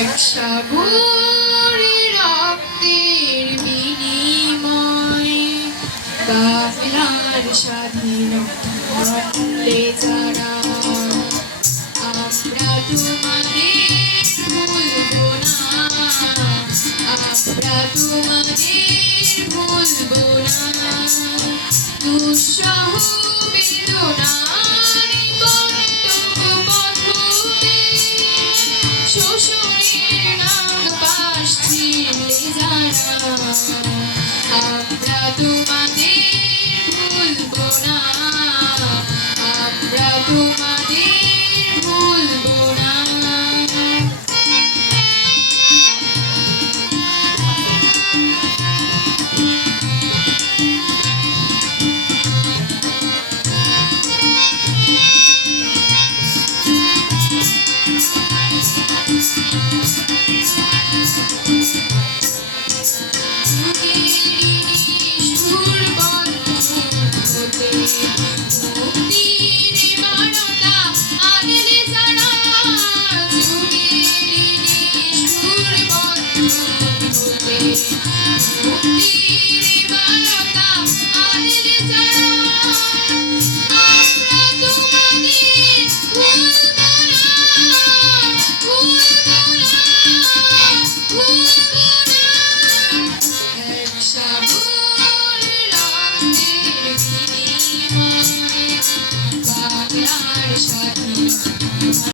এক সাগরে রক্তের বিনিময়ে বাংলার স্বাধীনতা মূল্যে যারা, আমরা তোমাদের ভুলবো না, আমরা তোমাদের ভুলবো না। দুঃসহ বেদনার গন্তব্য পথে শ্বশুরের নাগপাশ ছিলে যারা, আমরা তোমাদের